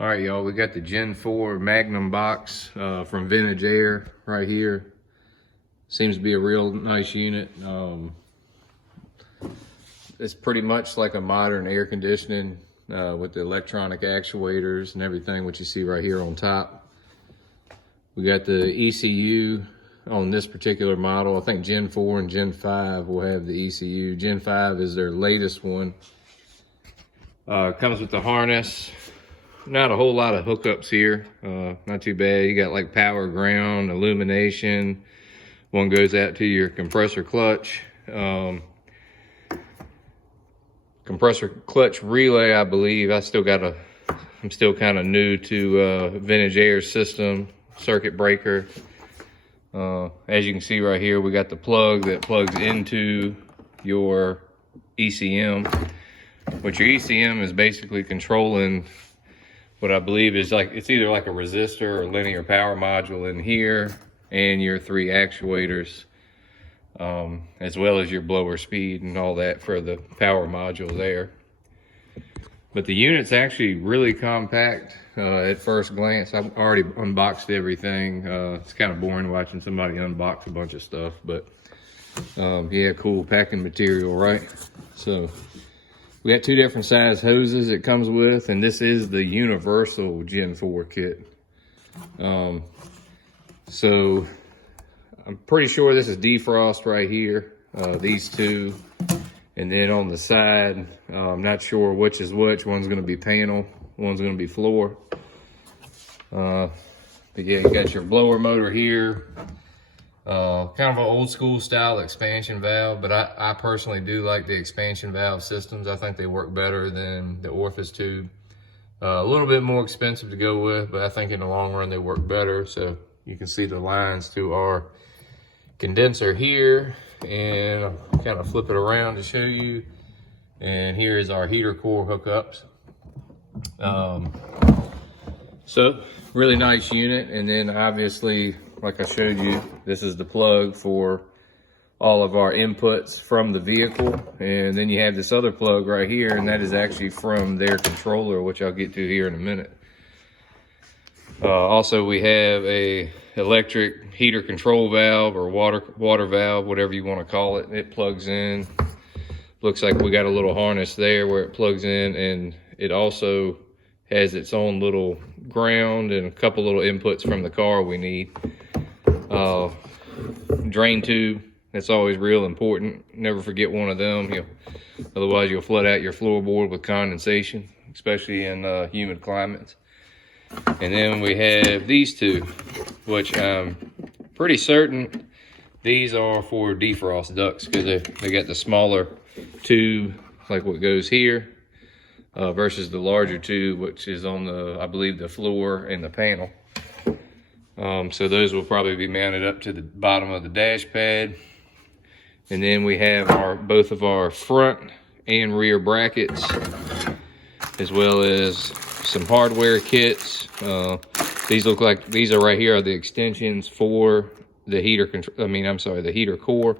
All right, y'all, we got the Gen 4 Magnum box from Vintage Air right here. Seems to be a real nice unit. It's pretty much like a modern air conditioning with the electronic actuators and everything, what you see right here on top. We got the ECU on this particular model. I think Gen 4 and Gen 5 will have the ECU. Gen 5 is their latest one. Comes with the harness. Not a whole lot of hookups here. Not too bad. You got like power, ground, illumination. One goes out to your compressor clutch. Compressor clutch relay, I believe. I'm still kind of new to Vintage Air system. Circuit breaker. As you can see right here, we got the plug that plugs into your ECM. What your ECM is basically controlling what I believe is like, it's either like a resistor or linear power module in here, and your 3 actuators, as well as your blower speed and all that for the power module there. But the unit's actually really compact at first glance. I've already unboxed everything. It's kind of boring watching somebody unbox a bunch of stuff, but yeah, cool packing material, right? So we got 2 different size hoses it comes with, and this is the universal Gen 4 kit. So I'm pretty sure this is defrost right here, these 2. And then on the side, I'm not sure which is which. One's gonna be panel, one's gonna be floor. But yeah, you got your blower motor here. Kind of an old school style expansion valve, but I personally do like the expansion valve systems. I think they work better than the orifice tube. A little bit more expensive to go with, but I think in the long run they work better. So you can see the lines to our condenser here, and I'll kind of flip it around to show you. And here is our heater core hookups. So really nice unit. And then obviously, like I showed you, this is the plug for all of our inputs from the vehicle. And then you have this other plug right here, and that is actually from their controller, which I'll get to here in a minute. Also, we have a electric heater control valve or water valve, whatever you want to call it. It plugs in. Looks like we got a little harness there where it plugs in, and it also has its own little ground and a couple little inputs from the car we need. Drain tube, that's always real important. Never forget one of them. Otherwise you'll flood out your floorboard with condensation, especially in humid climates. And then we have these 2, which I'm pretty certain these are for defrost ducts, because they got the smaller tube like what goes here versus the larger tube, which is on the, I believe, the floor and the panel. So those will probably be mounted up to the bottom of the dash pad. And then we have both of our front and rear brackets, as well as some hardware kits. These look like, these are right here are the extensions for the heater the heater core,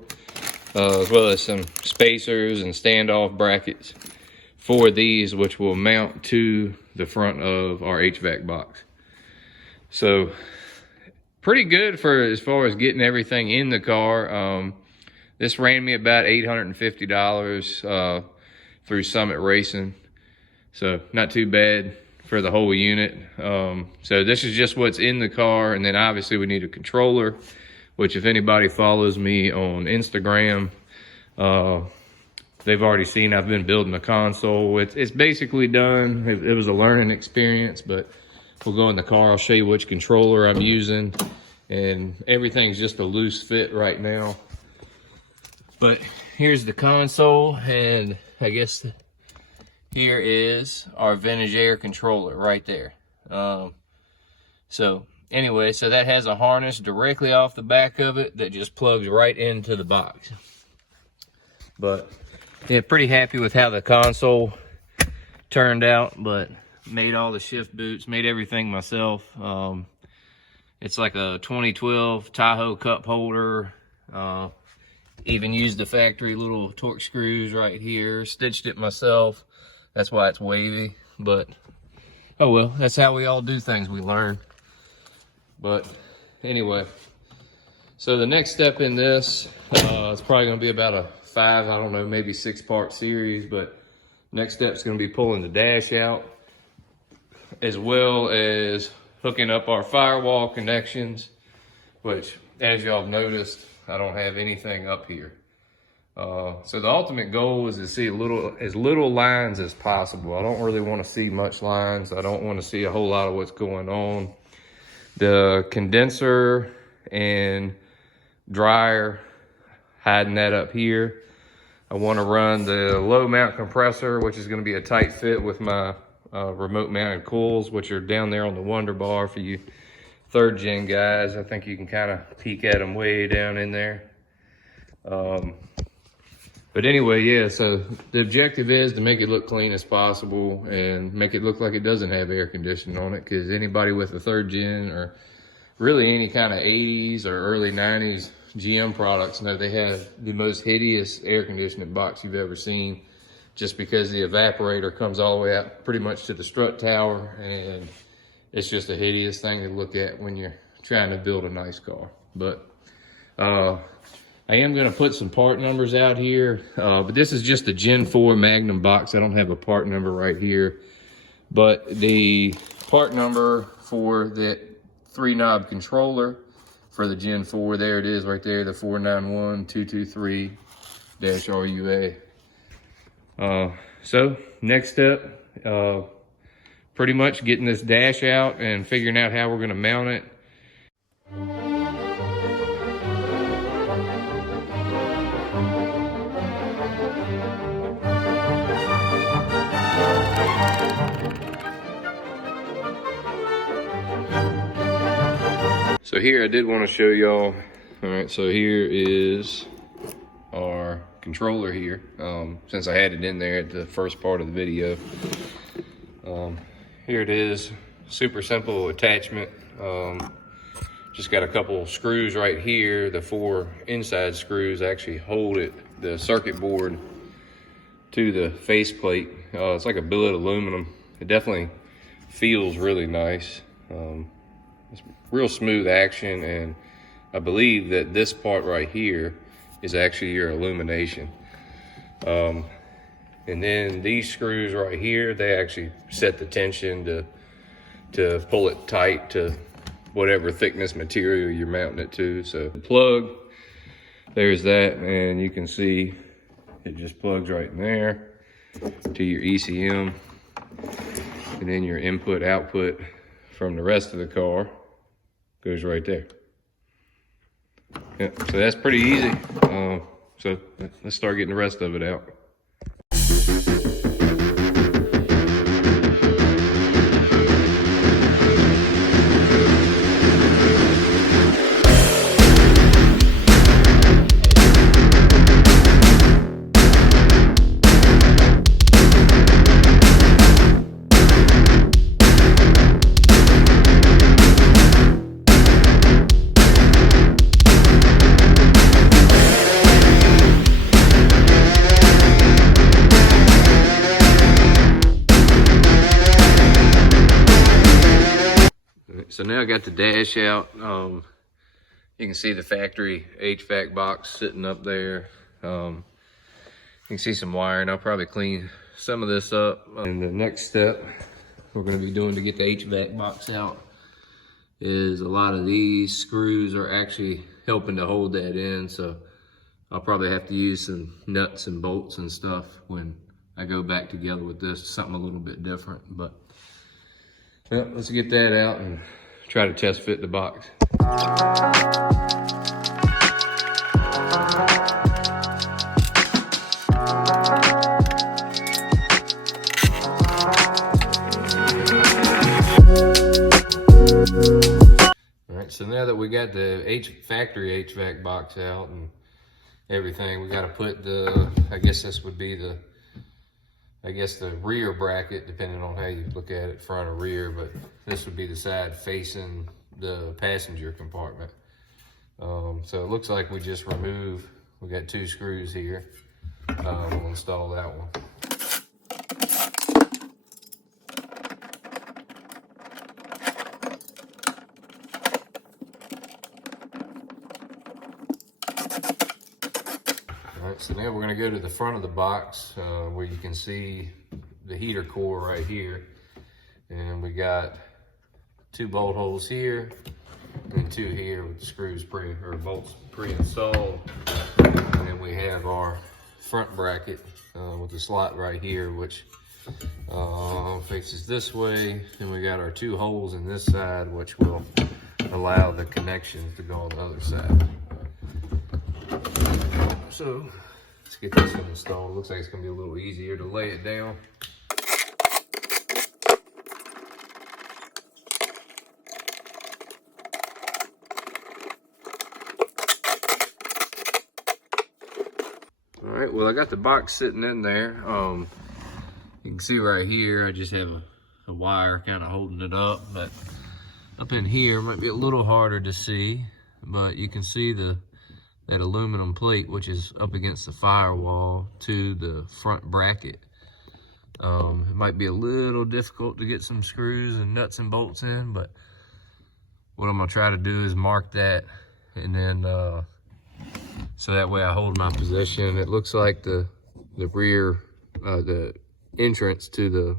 as well as some spacers and standoff brackets for these, which will mount to the front of our HVAC box. So pretty good for as far as getting everything in the car. This ran me about $850 through Summit Racing, so not too bad for the whole unit. So this is just what's in the car, and then obviously we need a controller, which if anybody follows me on Instagram, they've already seen I've been building a console. It's basically done. It was a learning experience, but we'll go in the car. I'll show you which controller I'm using, and everything's just a loose fit right now. But here's the console, and I guess here is our Vintage Air controller right there. So anyway, so that has a harness directly off the back of it that just plugs right into the box. But yeah, pretty happy with how the console turned out, but made all the shift boots, made everything myself. It's like a 2012 Tahoe cup holder. Even used the factory little torque screws right here, stitched it myself. That's why it's wavy, but Oh well, that's how we all do things, we learn. But anyway, so the next step in this, it's probably gonna be about a 5, I don't know, maybe 6-part series, but next step's gonna be pulling the dash out, as well as hooking up our firewall connections, which, as y'all have noticed, I don't have anything up here. So the ultimate goal is to see as little lines as possible. I don't really want to see much lines. I don't want to see a whole lot of what's going on. The condenser and dryer, hiding that up here. I want to run the low mount compressor, which is going to be a tight fit with my remote mounted coils, which are down there on the Wonder Bar for you 3rd gen guys. I think you can kind of peek at them way down in there. But anyway, yeah, so the objective is to make it look clean as possible and make it look like it doesn't have air conditioning on it, because anybody with a 3rd gen or really any kind of 80s or early 90s GM products know they have the most hideous air conditioning box you've ever seen, just because the evaporator comes all the way out pretty much to the strut tower, and it's just a hideous thing to look at when you're trying to build a nice car. But I am going to put some part numbers out here, but this is just a Gen 4 Magnum box. I don't have a part number right here, but the part number for that 3-knob controller for the Gen 4, there it is right there, the 491223-RUA. So next step, pretty much getting this dash out and figuring out how we're going to mount it. So here I did want to show y'all. All right, so here is our controller here. Since I had it in there at the first part of the video. Here it is, super simple attachment. Just got a couple screws right here. The 4 inside screws actually hold it, the circuit board, to the faceplate. It's like a billet aluminum. It definitely feels really nice. It's real smooth action, and I believe that this part right here is actually your illumination. And then these screws right here, they actually set the tension to pull it tight to whatever thickness material you're mounting it to. So the plug, there's that, and you can see it just plugs right in there to your ECM, and then your input output from the rest of the car goes right there. Yeah, so that's pretty easy. So let's start getting the rest of it out. So now I got the dash out. You can see the factory HVAC box sitting up there. You can see some wiring. I'll probably clean some of this up. And the next step we're going to be doing to get the HVAC box out is a lot of these screws are actually helping to hold that in. So I'll probably have to use some nuts and bolts and stuff when I go back together with this, something a little bit different. But well, let's get that out and try to test fit the box. All right, so now that we got the factory HVAC box out and everything, we got to put the, I guess this would be the, the rear bracket, depending on how you look at it, front or rear, but this would be the side facing the passenger compartment. So it looks like we just remove, we got 2 screws here. We'll install that one. So now we're gonna go to the front of the box where you can see the heater core right here. And we got 2 bolt holes here and 2 here with screws bolts pre-installed. And then we have our front bracket with the slot right here, which faces this way. And we got our 2 holes in this side, which will allow the connections to go on the other side. So let's get this one installed. Looks like it's gonna be a little easier to lay it down. All right, well, I got the box sitting in there. You can see right here, I just have a wire kind of holding it up, but up in here might be a little harder to see, but you can see that aluminum plate, which is up against the firewall to the front bracket. It might be a little difficult to get some screws and nuts and bolts in, but what I'm gonna try to do is mark that, and then so that way I hold my position. It looks like the rear, the entrance to the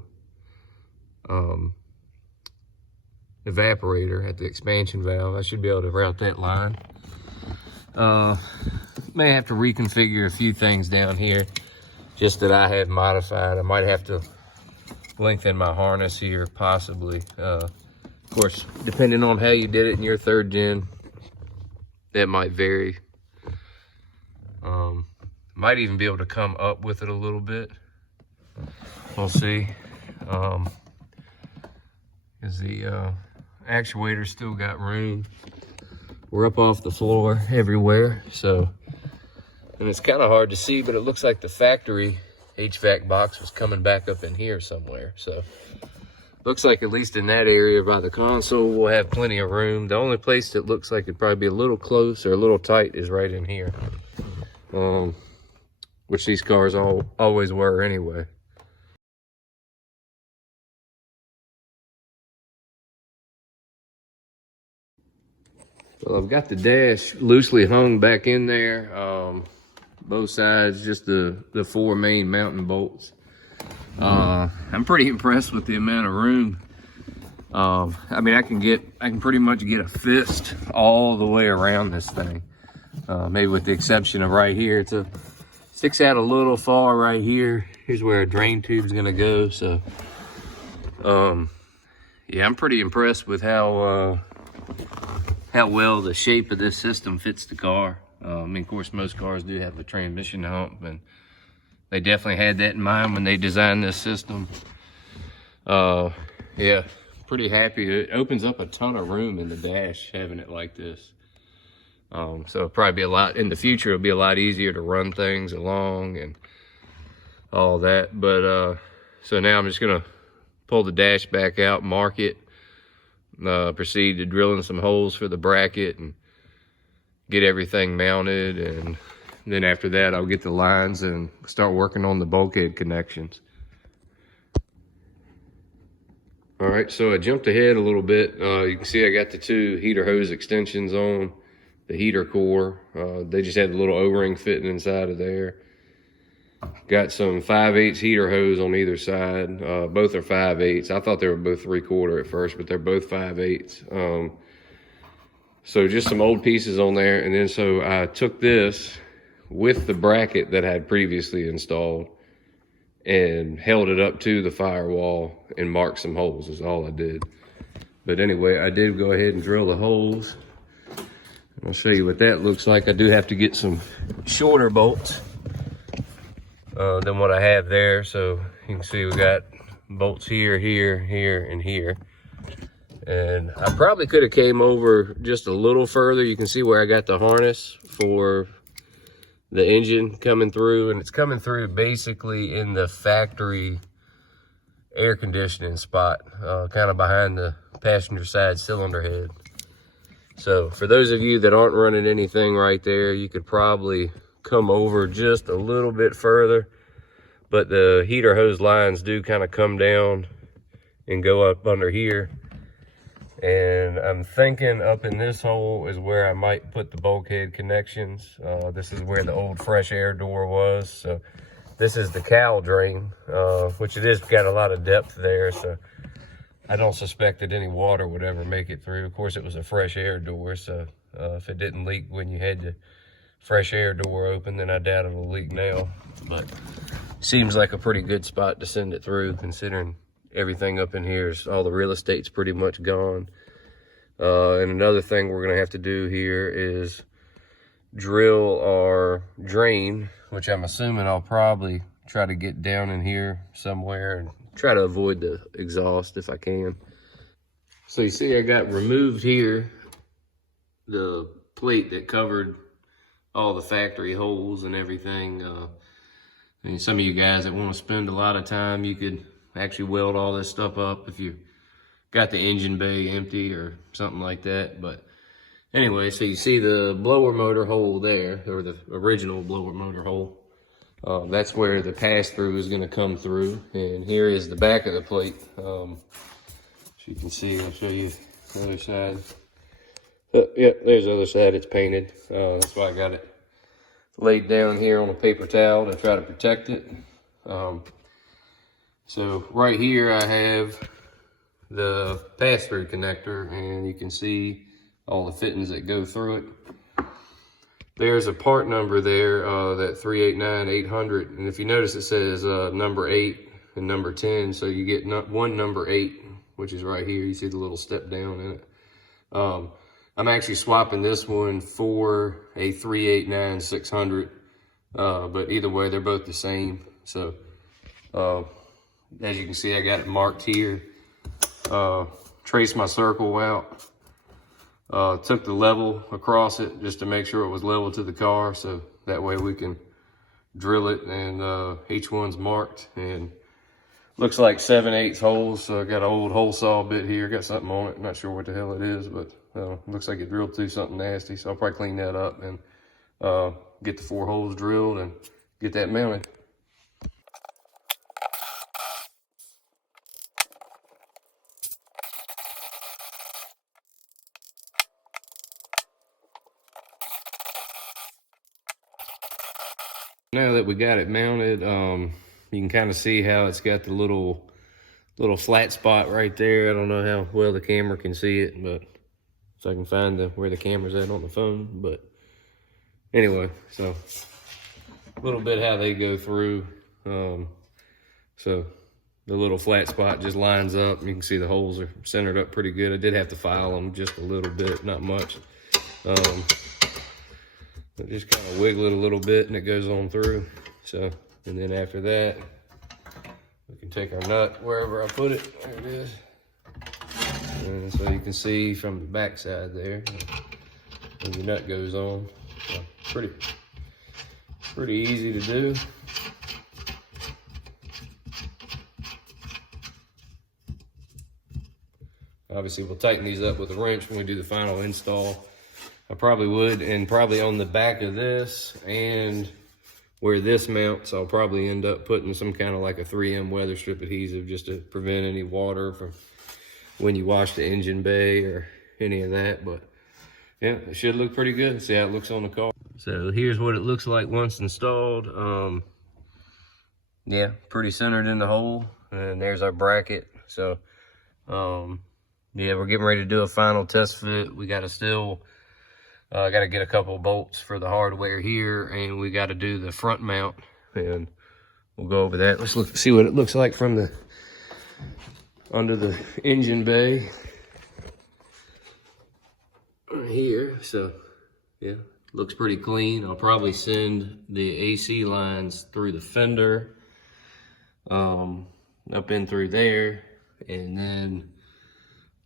evaporator at the expansion valve. I should be able to route that line. May have to reconfigure a few things down here just that I had modified. I might have to lengthen my harness here, possibly. Of course, depending on how you did it in your 3rd gen, that might vary. Might even be able to come up with it a little bit. We'll see. Because the actuator still got room. We're up off the floor everywhere, so, and it's kind of hard to see, but it looks like the factory HVAC box was coming back up in here somewhere. So looks like at least in that area by the console, we'll have plenty of room. The only place that looks like it'd probably be a little close or a little tight is right in here. Which these cars always were anyway. Well, I've got the dash loosely hung back in there. Both sides, just the 4 main mounting bolts. I'm pretty impressed with the amount of room. I mean, I can pretty much get a fist all the way around this thing. Maybe with the exception of right here. Sticks out a little far right here. Here's where a drain tube is gonna go. So, yeah, I'm pretty impressed with how well the shape of this system fits the car. I mean, of course, most cars do have a transmission hump, and they definitely had that in mind when they designed this system. Yeah, pretty happy. It opens up a ton of room in the dash having it like this. So it'll probably be a lot in the future. It'll be a lot easier to run things along and all that. But so now I'm just gonna pull the dash back out, mark it, proceed to drilling some holes for the bracket and get everything mounted. And then after that, I'll get the lines and start working on the bulkhead connections. All right, so I jumped ahead a little bit. You can see I got the 2 heater hose extensions on the heater core. They just had a little O-ring fitting inside of there. Got some 5/8 heater hose on either side. Both are 5/8. I thought they were both 3/4 at first, but they're both 5/8. So just some old pieces on there. And then so I took this with the bracket that I had previously installed and held it up to the firewall and marked some holes is all I did. But anyway, I did go ahead and drill the holes. I'll show you what that looks like. I do have to get some shorter bolts than what I have there. So you can see we got bolts here, here, here, and here. And I probably could have came over just a little further. You can see where I got the harness for the engine coming through, and it's coming through basically in the factory air conditioning spot, kind of behind the passenger side cylinder head. So for those of you that aren't running anything right there, you could probably come over just a little bit further, but the heater hose lines do kind of come down and go up under here. And I'm thinking up in this hole is where I might put the bulkhead connections. This is where the old fresh air door was. So this is the cowl drain, which it is got a lot of depth there. So I don't suspect that any water would ever make it through. Of course, it was a fresh air door. So if it didn't leak when you had the fresh air door open, then I doubt it'll leak now. But seems like a pretty good spot to send it through, considering everything up in here is, all the real estate's pretty much gone. And another thing we're gonna have to do here is drill our drain, which I'm assuming I'll probably try to get down in here somewhere and try to avoid the exhaust if I can. So you see I got removed here the plate that covered all the factory holes and everything. I mean, some of you guys that want to spend a lot of time, you could actually weld all this stuff up if you got the engine bay empty or something like that. But anyway, so you see the blower motor hole there, or the original blower motor hole. That's where the pass-through is going to come through. And here is the back of the plate. As you can see, I'll show you the other side. Yeah, there's the other side. It's painted. That's why I got it laid down here on a paper towel to try to protect it. So right here I have the pass-through connector, and you can see all the fittings that go through it. There's a part number there, that 389-800, and if you notice it says number 8 and number 10, so you get one number 8, which is right here. You see the little step down in it. I'm actually swapping this one for a 389-600, but either way, they're both the same. So as you can see, I got it marked here. Traced my circle out. Took the level across it just to make sure it was level to the car, so that way we can drill it, and each one's marked. And looks like 7/8 holes. So I got an old hole saw bit here, got something on it, not sure what the hell it is, but looks like it drilled through something nasty. So I'll probably clean that up and get the 4 holes drilled and get that mounted. Now that we got it mounted, you can kind of see how it's got the little flat spot right there. I don't know how well the camera can see it, but so I can find where the camera's at on the phone. But anyway, so a little bit how they go through. So the little flat spot just lines up. You can see the holes are centered up pretty good. I did have to file them just a little bit, not much. Just kind of wiggle it a little bit and it goes on through. So, and then after that, we can take our nut wherever I put it. There it is. And so you can see from the back side there, when the nut goes on. So pretty easy to do. Obviously, we'll tighten these up with a wrench when we do the final install. I probably would, and probably on the back of this and where this mounts, I'll probably end up putting some kind of like a 3M weather strip adhesive just to prevent any water from when you wash the engine bay or any of that. But yeah, it should look pretty good. See how it looks on the car. So here's what it looks like once installed. Yeah, pretty centered in the hole, and there's our bracket. So yeah, we're getting ready to do a final test fit. We got to still got to get a couple of bolts for the hardware here, and we got to do the front mount, and we'll go over that. Let's see what it looks like from the under the engine bay right here. So yeah, looks pretty clean. I'll probably send the AC lines through the fender, up in through there, and then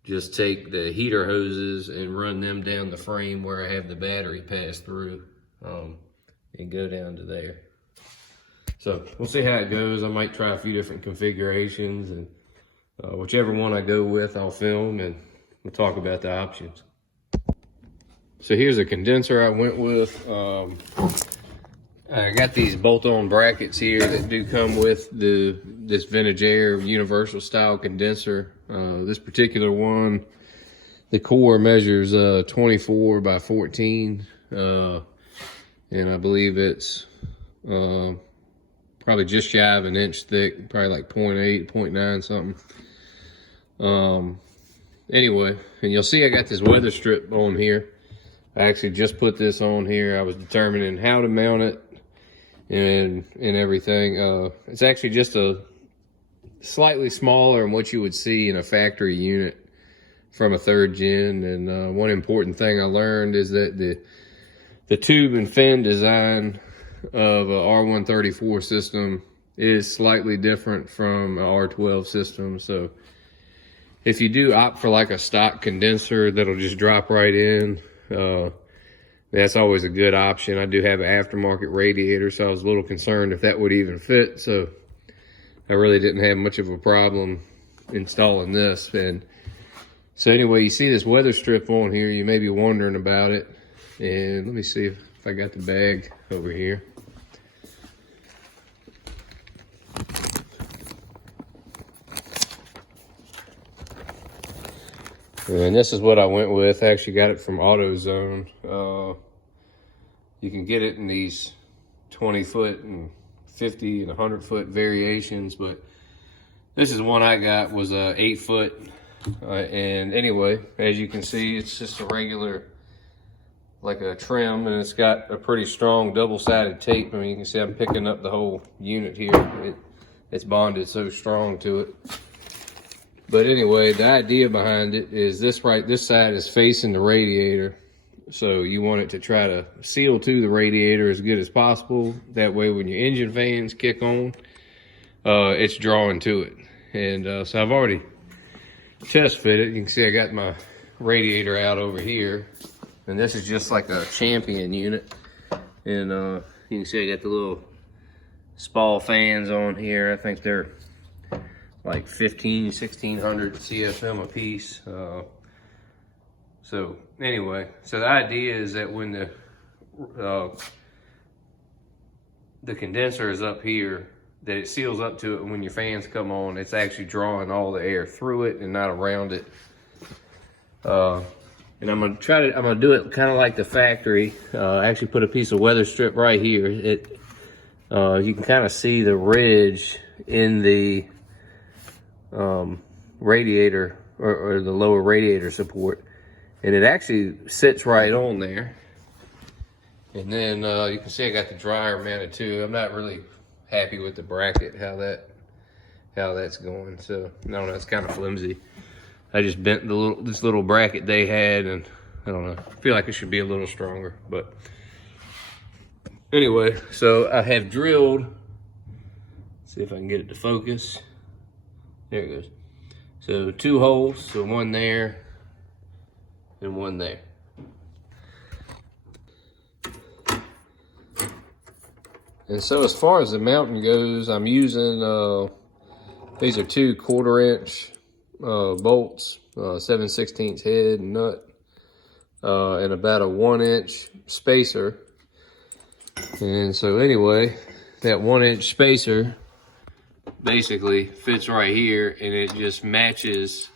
just take the heater hoses and run them down the frame where I have the battery pass through, and go down to there. So we'll see how it goes. I might try a few different configurations, and whichever one I go with, I'll film and we'll talk about the options. So here's a condenser I went with. I got these bolt-on brackets here that do come with this vintage air universal style condenser. This particular one The core measures 24 by 14, and I believe it's probably just shy of an inch thick, probably like 0.8, 0.9 something. Anyway, and you'll see I got this weather strip on here. I actually just put this on here. I was determining how to mount it and everything. It's actually just a slightly smaller than what you would see in a factory unit from a 3rd gen. And one important thing I learned is that the tube and fin design of a R134 system is slightly different from a R12 system. So if you do opt for like a stock condenser that'll just drop right in, that's always a good option. I do have an aftermarket radiator, so I was a little concerned if that would even fit. So I really didn't have much of a problem installing this. And so anyway, you see this weather strip on here. You may be wondering about it. And let me see if I got the bag over here. And this is what I went with. I actually got it from AutoZone. You can get it in these 20-foot and 50 and 100-foot variations, but this is one I got, was a 8-foot. And anyway, as you can see, it's just a regular, like a trim, and it's got a pretty strong double-sided tape. I mean, you can see I'm picking up the whole unit here. It's bonded so strong to it. But anyway, the idea behind it is this side is facing the radiator. So you want it to try to seal to the radiator as good as possible. That way when your engine fans kick on, it's drawing to it. And so I've already test fitted. You can see I got my radiator out over here. And this is just like a Champion unit. And you can see I got the little Spall fans on here. I think they're like 1600 CFM a piece. So anyway, so the idea is that when the condenser is up here, that it seals up to it, and when your fans come on, it's actually drawing all the air through it and not around it. And I'm gonna do it kind of like the factory. I actually put a piece of weather strip right here. You can kind of see the ridge in the radiator or the lower radiator support, and it actually sits right on there. And then you can see I got the dryer mounted too. I'm not really happy with the bracket, how that's going. So no, that's kind of flimsy. I just bent this little bracket they had, and I don't know, I feel like it should be a little stronger. But anyway, so I have drilled, see if I can get it to focus. There it goes. So 2 holes, so one there and one there. And so as far as the mounting goes, I'm using, these are 2 1/4-inch bolts, 7/16 head and nut, and about a 1-inch spacer. And so anyway, that 1-inch spacer basically fits right here, and it just matches,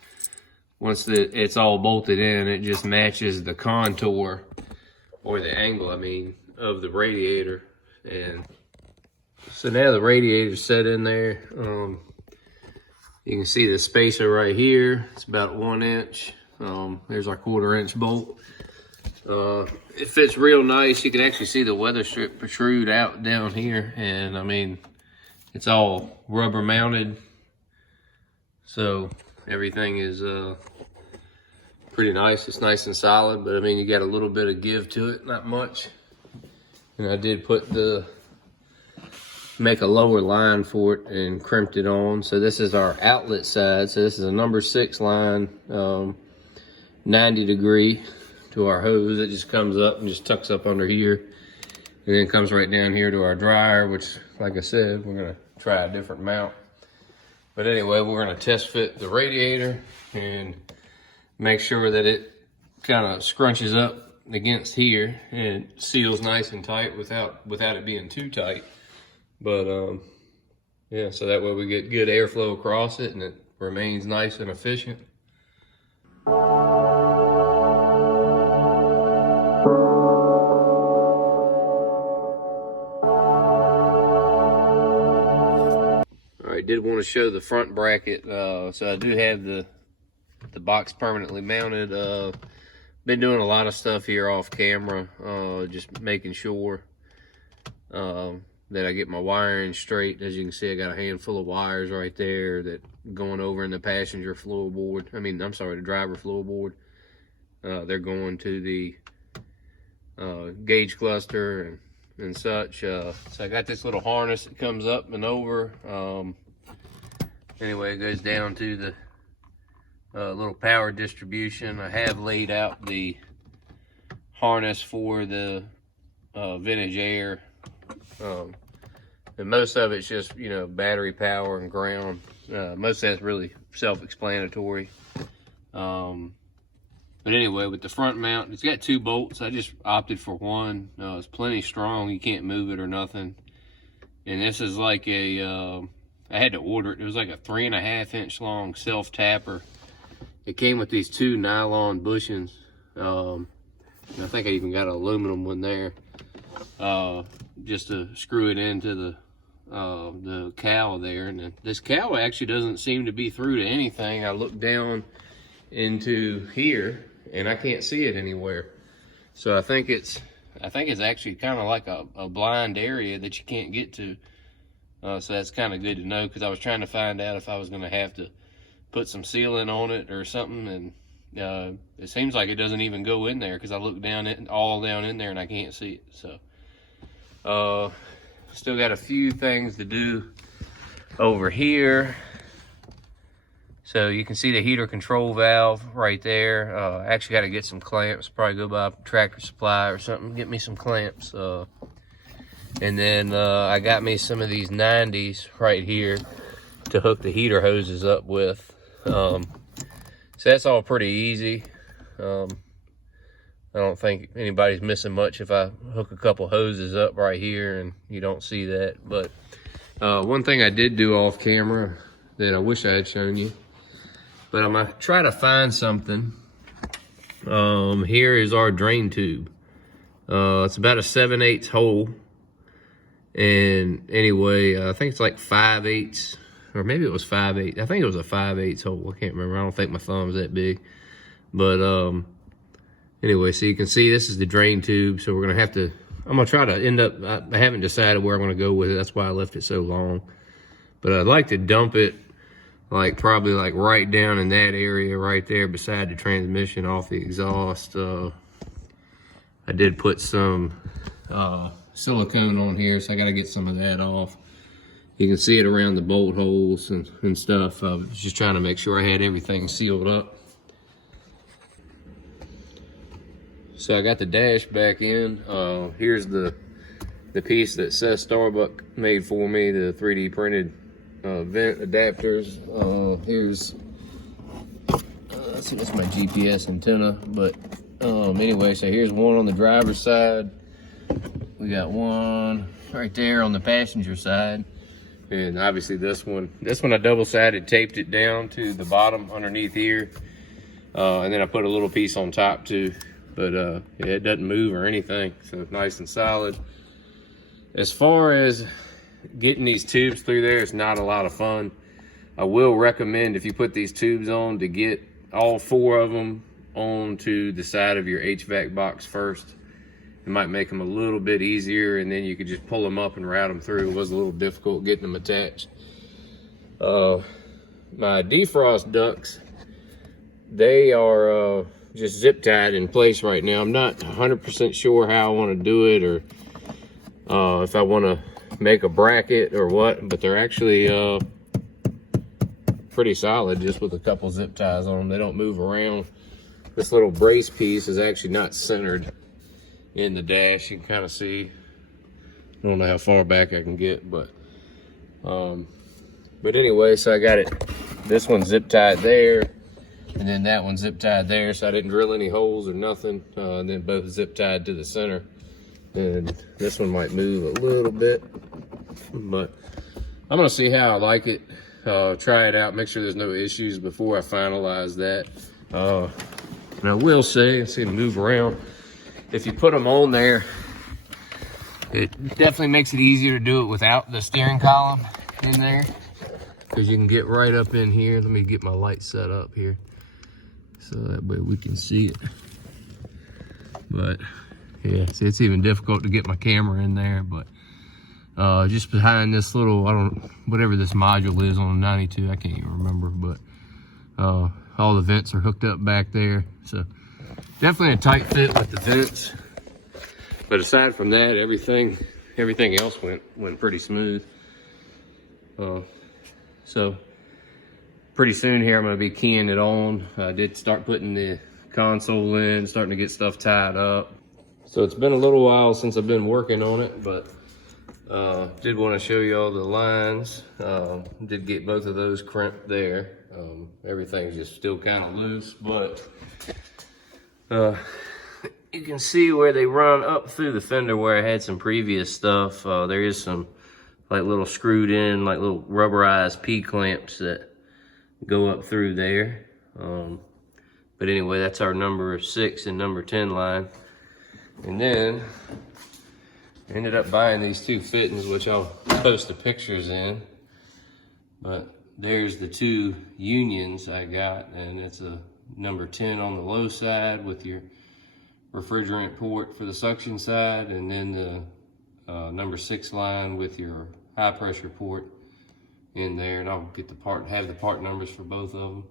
once it's all bolted in, it just matches the contour, or the angle, I mean, of the radiator. And so now the radiator's set in there. You can see the spacer right here. It's about 1 inch. There's our 1/4-inch bolt. It fits real nice. You can actually see the weather strip protrude out down here. And I mean, it's all rubber mounted. So everything is pretty nice. It's nice and solid, but I mean, you got a little bit of give to it, not much. And I did make a lower line for it and crimped it on. So this is our outlet side. So this is a number 6 line, 90 degree to our hose. It just comes up and just tucks up under here, and then comes right down here to our dryer, which, like I said, we're gonna try a different mount. But anyway, we're gonna test fit the radiator and make sure that it kind of scrunches up against here and it seals nice and tight without it being too tight. But yeah, so that way we get good airflow across it and it remains nice and efficient. right, did want to show the front bracket. So I do have the box permanently mounted. Been doing a lot of stuff here off camera, just making sure that I get my wiring straight. As you can see, I got a handful of wires right there that going over in the passenger floorboard. I'm sorry, the driver floorboard. They're going to the gauge cluster and such. So I got this little harness that comes up and over. Anyway, it goes down to the little power distribution. I have laid out the harness for the vintage air. And most of it's just, battery power and ground. Most of that's really self-explanatory. But anyway, with the front mount, it's got 2 bolts. I just opted for one. It's plenty strong. You can't move it or nothing. And this is like I had to order it. It was like a 3.5-inch long self-tapper. It came with these 2 nylon bushings. I think I even got an aluminum one there. Just to screw it into the cowl there. And this cowl actually doesn't seem to be through to anything. I looked down into here and I can't see it anywhere. So I think it's actually kind of like a blind area that you can't get to. So that's kind of good to know, because I was trying to find out if I was going to have to put some sealing on it or something, and it seems like it doesn't even go in there, because I looked all down in there and I can't see it. So still got a few things to do over here. So you can see the heater control valve right there. I actually got to get some clamps. Probably go by Tractor Supply or something, get me some clamps. And then I got me some of these 90s right here to hook the heater hoses up with. So that's all pretty easy. I don't think anybody's missing much if I hook a couple hoses up right here and you don't see that. But one thing I did do off camera that I wish I had shown you, but I'm gonna try to find something. Here is our drain tube. It's about a 7/8 hole. And anyway, I think it's like 5/8, or maybe it was 5/8. I think it was a 5/8 hole. I can't remember. I don't think my thumb's that big. But anyway, so you can see this is the drain tube. So we're gonna have to, I'm gonna try to end up, I haven't decided where I'm gonna go with it. That's why I left it so long. But I'd like to dump it probably right down in that area right there beside the transmission off the exhaust. I did put some silicone on here, so I got to get some of that off. You can see it around the bolt holes and stuff. I was just trying to make sure I had everything sealed up. So I got the dash back in. Here's the piece that Seth Starbuck made for me, the 3D printed vent adapters. Here's let's see, that's my GPS antenna. But anyway, so here's one on the driver's side. We got one right there on the passenger side, and obviously this one I double-sided taped it down to the bottom underneath here, and then I put a little piece on top too. But it doesn't move or anything, so it's nice and solid. As far as getting these tubes through there, it's not a lot of fun. I will recommend, if you put these tubes on, to get all 4 of them onto the side of your HVAC box first. It might make them a little bit easier, and then you could just pull them up and route them through. It was a little difficult getting them attached. My defrost ducts, they are just zip tied in place right now. I'm not 100% sure how I want to do it, or if I want to make a bracket or what, but they're actually pretty solid just with a couple zip ties on them. They don't move around. This little brace piece is actually not centered in the dash. You can kind of see. I don't know how far back I can get, but anyway, so I got it. This one zip tied there, and then that one zip tied there, so I didn't drill any holes or nothing. And then both zip tied to the center. And this one might move a little bit, but I'm gonna see how I like it. Try it out, make sure there's no issues before I finalize that. And I will say, see them move around. If you put them on there, it definitely makes it easier to do it without the steering column in there. because you can get right up in here. Let me get my light set up here so that way we can see it. But yeah, see, it's even difficult to get my camera in there, but just behind this little, whatever this module is on the 92, I can't even remember, but all the vents are hooked up back there. So definitely a tight fit with the vents. But aside from that, everything else went pretty smooth. So pretty soon here, I'm gonna be keying it on. I did start putting the console in, starting to get stuff tied up. So it's been a little while since I've been working on it, but did want to show you all the lines. Did get both of those crimped there. Everything's just still kind of loose, but you can see where they run up through the fender where I had some previous stuff. There is some like little screwed in, like little rubberized P-clamps that go up through there. But anyway, that's our number 6 and number 10 line. And then I ended up buying these 2 fittings, which I'll post the pictures in. But there's the 2 unions I got, and it's a number 10 on the low side with your refrigerant port for the suction side, and then the number 6 line with your high pressure port in there. And I'll get have the part numbers for both of them.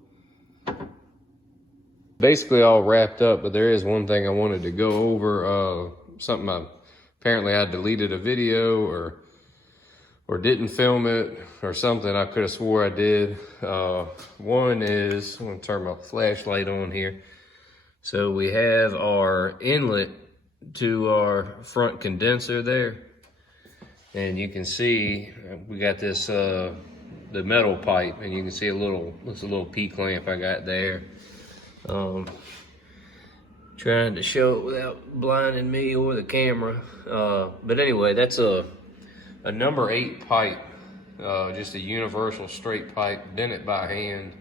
Basically all wrapped up, but there is one thing I wanted to go over. Something apparently I deleted a video or didn't film it or something. I could have swore I did. One is, I'm gonna turn my flashlight on here. So we have our inlet to our front condenser there. And you can see we got this, the metal pipe, and you can see a little P-clamp I got there. Trying to show it without blinding me or the camera. But anyway, that's a number 8 pipe, just a universal straight pipe, bent it by hand.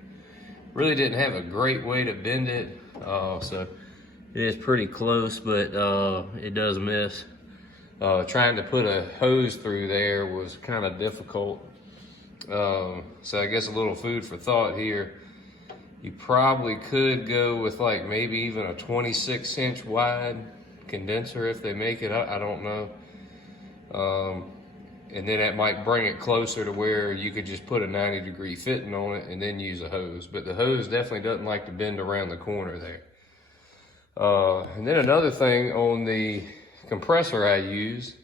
Really didn't have a great way to bend it, so it is pretty close, but it does miss. Trying to put a hose through there was kind of difficult. So I guess a little food for thought here. You probably could go with like maybe even a 26-inch wide condenser if they make it. I don't know. And then that might bring it closer to where you could just put a 90-degree fitting on it and then use a hose. But the hose definitely doesn't like to bend around the corner there. And then another thing on the compressor I use,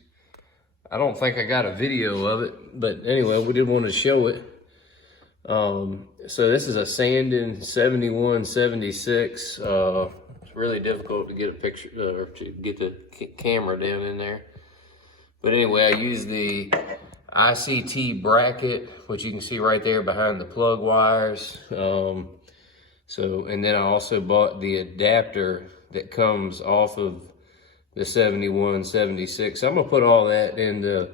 I don't think I got a video of it, but anyway, we did want to show it. So this is a Sandin 7176. It's really difficult to get a picture or to get the camera down in there. But anyway, I use the ICT bracket, which you can see right there behind the plug wires. And then I also bought the adapter that comes off of the 7176. I'm gonna put all that into,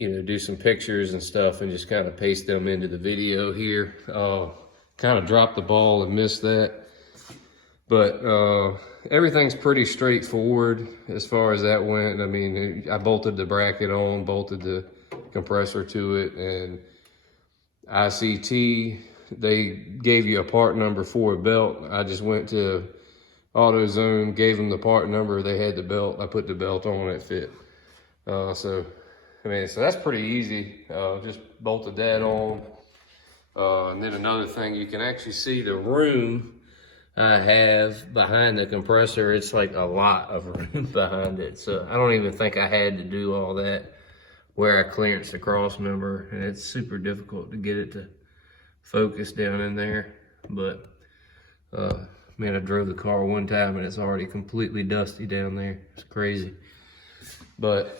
do some pictures and stuff and just kind of paste them into the video here. Kind of dropped the ball and missed that. But everything's pretty straightforward as far as that went. I mean, I bolted the bracket on, bolted the compressor to it, and ICT, they gave you a part number for a belt. I just went to AutoZone, gave them the part number, they had the belt, I put the belt on, it fit. So that's pretty easy. Just bolted that on. And then another thing, you can actually see the room I have behind the compressor. It's like a lot of room behind it. So I don't even think I had to do all that where I clearanced the cross member, and it's super difficult to get it to focus down in there. But man, I drove the car one time and it's already completely dusty down there. It's crazy. But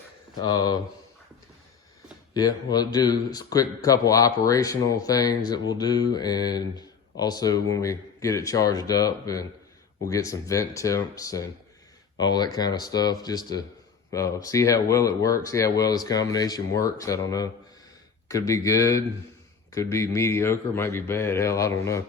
yeah, we'll do a quick couple operational things that we'll do, and also when we get it charged up, and we'll get some vent temps and all that kind of stuff just to see how well it works, see how well this combination works. I don't know. Could be good, could be mediocre, might be bad. Hell, I don't know.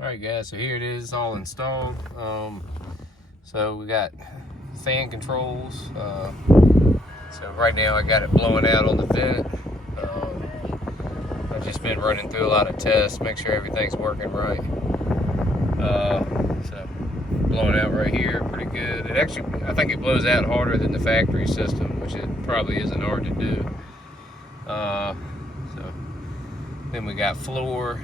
All right, guys, so here it is all installed. So we got fan controls. So right now I got it blowing out on the vent. I've just been running through a lot of tests, make sure everything's working right. So blowing out right here, pretty good. It actually, I think it blows out harder than the factory system, which it probably isn't hard to do. So then we got floor.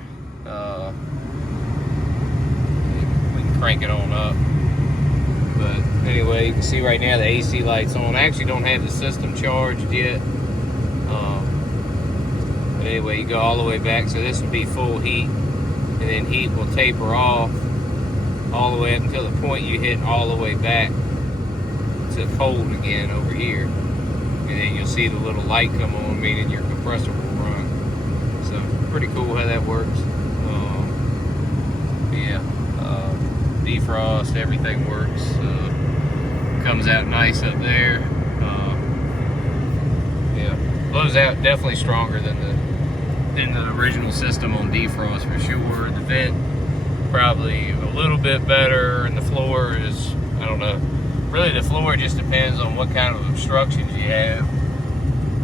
We can crank it on up. But anyway, you can see right now the AC light's on. I actually don't have the system charged yet. But anyway, you go all the way back. So this would be full heat. And then heat will taper off all the way up until the point you hit all the way back to cold again over here. And then you'll see the little light come on, meaning your compressor will run. So pretty cool how that works. Defrost, everything works. Comes out nice up there. Blows out definitely stronger than the original system on defrost for sure. The vent probably a little bit better, and the floor is, I don't know. Really, the floor just depends on what kind of obstructions you have.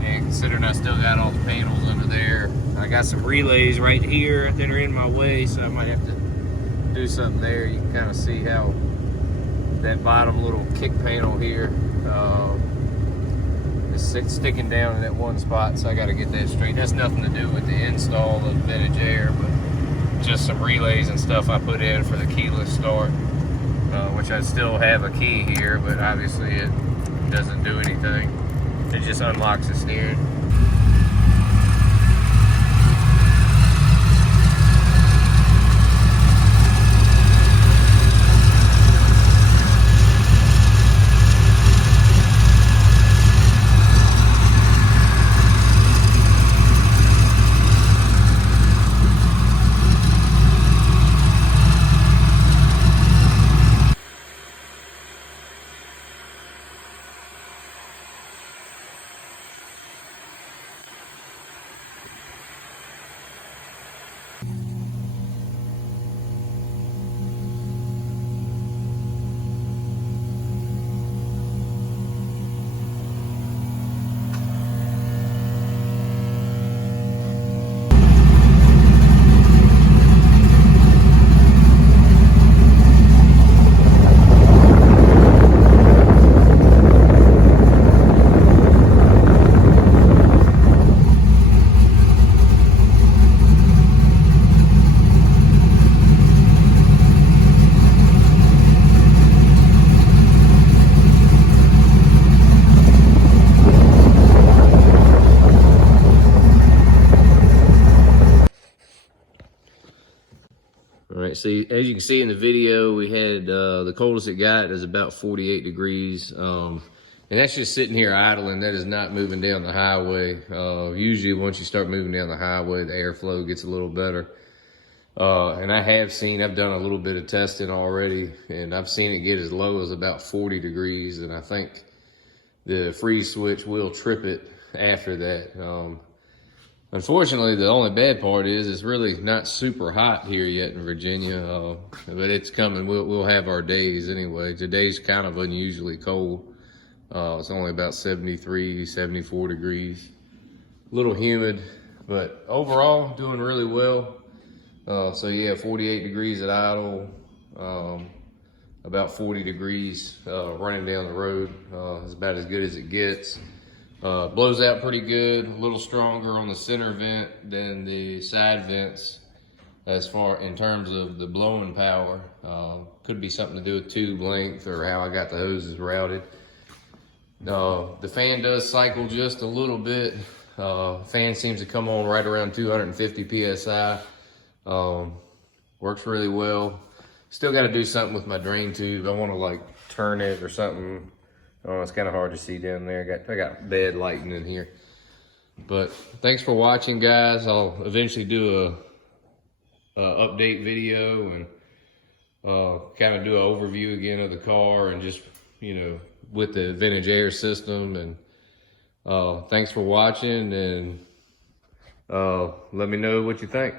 And considering I still got all the panels under there, I got some relays right here that are in my way, so I might have to do something there. You can kind of see how that bottom little kick panel here is sticking down in that one spot, so I got to get that straight. That's nothing to do with the install of vintage air, but just some relays and stuff I put in for the keyless start, which I still have a key here, but obviously it doesn't do anything. It just unlocks the steering. Alright, so as you can see in the video, we had the coldest it got is about 48 degrees. And that's just sitting here idling. That is not moving down the highway. Usually once you start moving down the highway, the airflow gets a little better. And I've done a little bit of testing already, and I've seen it get as low as about 40 degrees. And I think the freeze switch will trip it after that. Unfortunately, the only bad part is it's really not super hot here yet in Virginia, but it's coming. We'll have our days anyway. Today's kind of unusually cold. It's only about 73, 74 degrees. A little humid, but overall doing really well. So yeah, 48 degrees at idle, about 40 degrees running down the road. It's about as good as it gets. Blows out pretty good, a little stronger on the center vent than the side vents as far in terms of the blowing power. Could be something to do with tube length or how I got the hoses routed. The fan does cycle just a little bit. Fan seems to come on right around 250 PSI. Works really well. Still got to do something with my drain tube. I want to like turn it or something. It's kind of hard to see down there. I got bad lighting in here. But thanks for watching, guys. I'll eventually do a update video and kind of do an overview again of the car and just, you know, with the vintage air system. And thanks for watching, and let me know what you think.